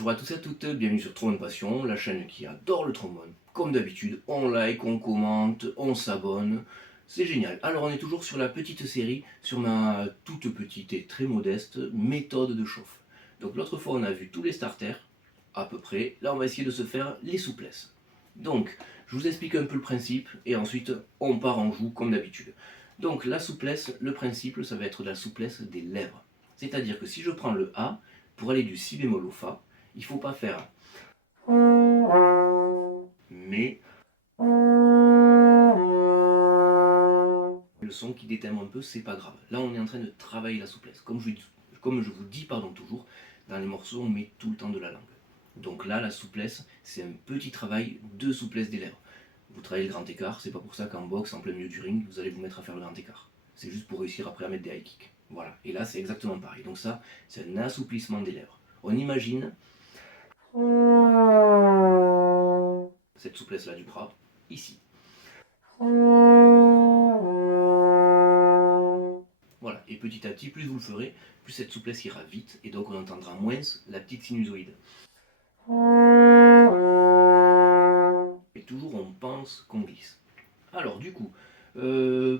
Bonjour à tous et à toutes, bienvenue sur Trombone Passion, la chaîne qui adore le trombone. Comme d'habitude, on like, on commente, on s'abonne, c'est génial. Alors on est toujours sur la petite série, sur ma toute petite et très modeste méthode de chauffe. Donc l'autre fois on a vu tous les starters, à peu près, là on va essayer de se faire les souplesses. Donc, je vous explique un peu le principe, et ensuite on part en joue comme d'habitude. Donc la souplesse, le principe, ça va être de la souplesse des lèvres. C'est-à-dire que si je prends le A, pour aller du si bémol au fa, il ne faut pas faire mais le son qui détemme un peu, c'est pas grave. Là, on est en train de travailler la souplesse. Comme je vous dis toujours, dans les morceaux, on met tout le temps de la langue. Donc là, la souplesse, c'est un petit travail de souplesse des lèvres. Vous travaillez le grand écart, c'est pas pour ça qu'en boxe, en plein milieu du ring, vous allez vous mettre à faire le grand écart. C'est juste pour réussir après à mettre des high kicks. Voilà. Et là, c'est exactement pareil. Donc ça, c'est un assouplissement des lèvres. On imagine cette souplesse-là du bras, ici. Voilà, et petit à petit, plus vous le ferez, plus cette souplesse ira vite, et donc on entendra moins la petite sinusoïde. Et toujours on pense qu'on glisse. Alors du coup,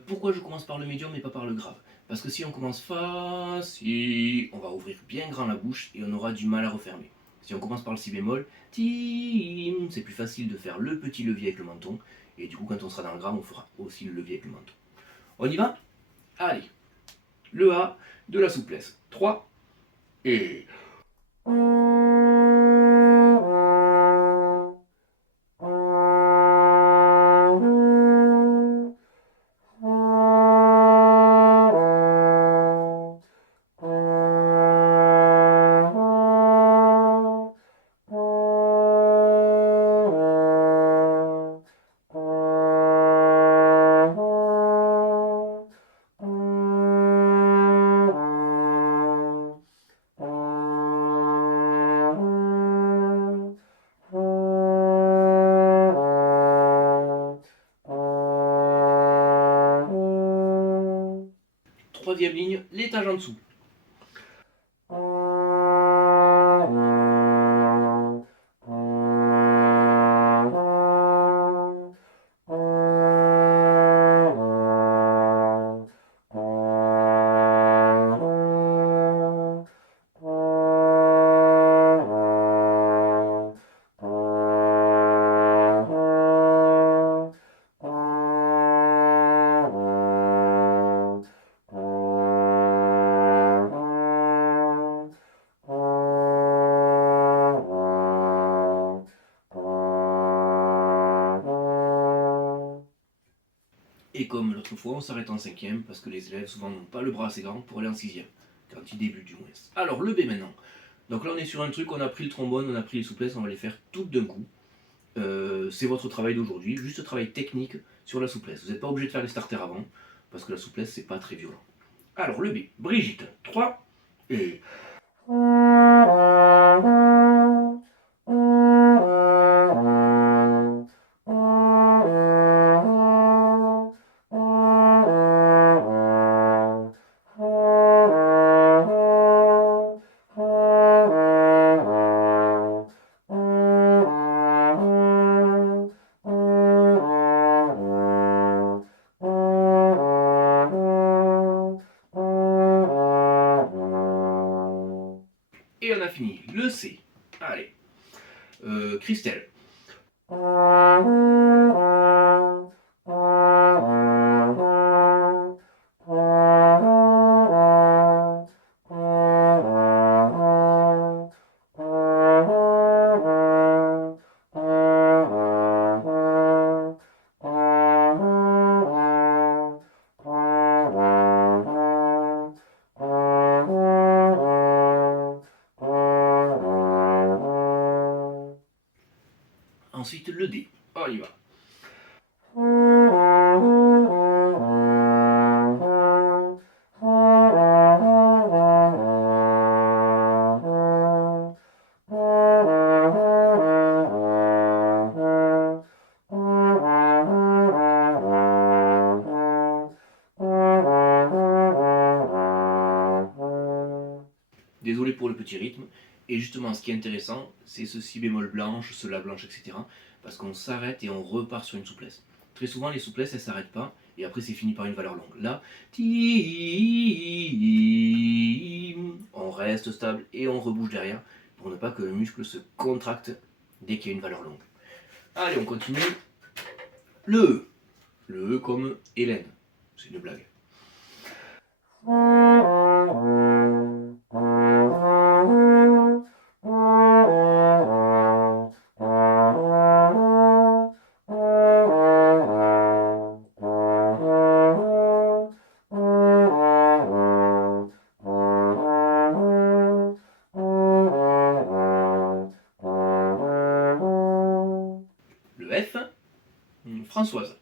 pourquoi je commence par le médium et pas par le grave? Parce que si on commence fa, si, on va ouvrir bien grand la bouche et on aura du mal à refermer. Si on commence par le si bémol, tim, c'est plus facile de faire le petit levier avec le menton, et du coup quand on sera dans le grave, on fera aussi le levier avec le menton. On y va? Allez, le A de la souplesse. 3 et... Troisième ligne, l'étage en dessous. Et comme l'autre fois, on s'arrête en cinquième parce que les élèves souvent n'ont pas le bras assez grand pour aller en sixième, quand ils débutent du moins. Alors le B maintenant. Donc là on est sur un truc, on a pris le trombone, on a pris les souplesses, on va les faire toutes d'un coup. C'est votre travail d'aujourd'hui, juste travail technique sur la souplesse. Vous n'êtes pas obligé de faire les starters avant, parce que la souplesse c'est pas très violent. Alors le B, Brigitte, 3 et... Et on a fini. Le C. Allez. Christelle. Ensuite le D. On y va. Désolé pour le petit rythme. Et justement, ce qui est intéressant, c'est ce si bémol blanche, ce la blanche, etc. Parce qu'on s'arrête et on repart sur une souplesse. Très souvent, les souplesses, elles ne s'arrêtent pas, et après, c'est fini par une valeur longue. Là, on reste stable et on rebouge derrière pour ne pas que le muscle se contracte dès qu'il y a une valeur longue. Allez, on continue. Le E. Le E comme Hélène. C'est une blague. Le F. Françoise.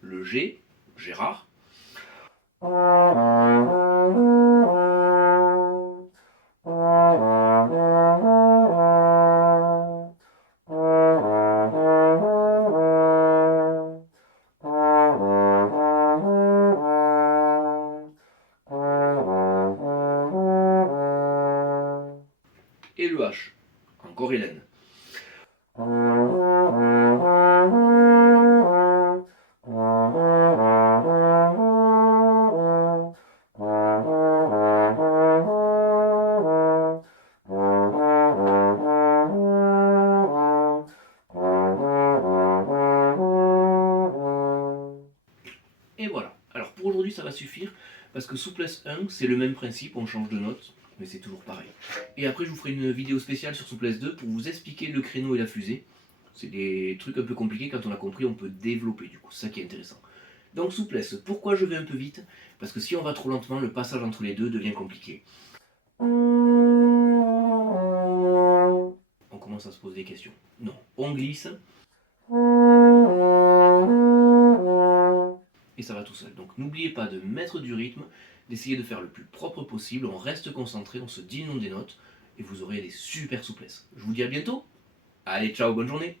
Le G. Gérard. Et le H. Encore Hélène. Et voilà. Alors pour aujourd'hui, ça va suffire, parce que souplesse 1, c'est le même principe, on change de note, mais c'est toujours pareil. Et après, je vous ferai une vidéo spéciale sur souplesse 2 pour vous expliquer le créneau et la fusée. C'est des trucs un peu compliqués, quand on a compris, on peut développer, du coup, c'est ça qui est intéressant. Donc souplesse, pourquoi je vais un peu vite? Parce que si on va trop lentement, le passage entre les deux devient compliqué. On commence à se poser des questions. Non, on glisse. Et ça va tout seul. Donc n'oubliez pas de mettre du rythme, d'essayer de faire le plus propre possible, on reste concentré, on se dit le nom des notes, et vous aurez des super souplesses. Je vous dis à bientôt. Allez, ciao, bonne journée.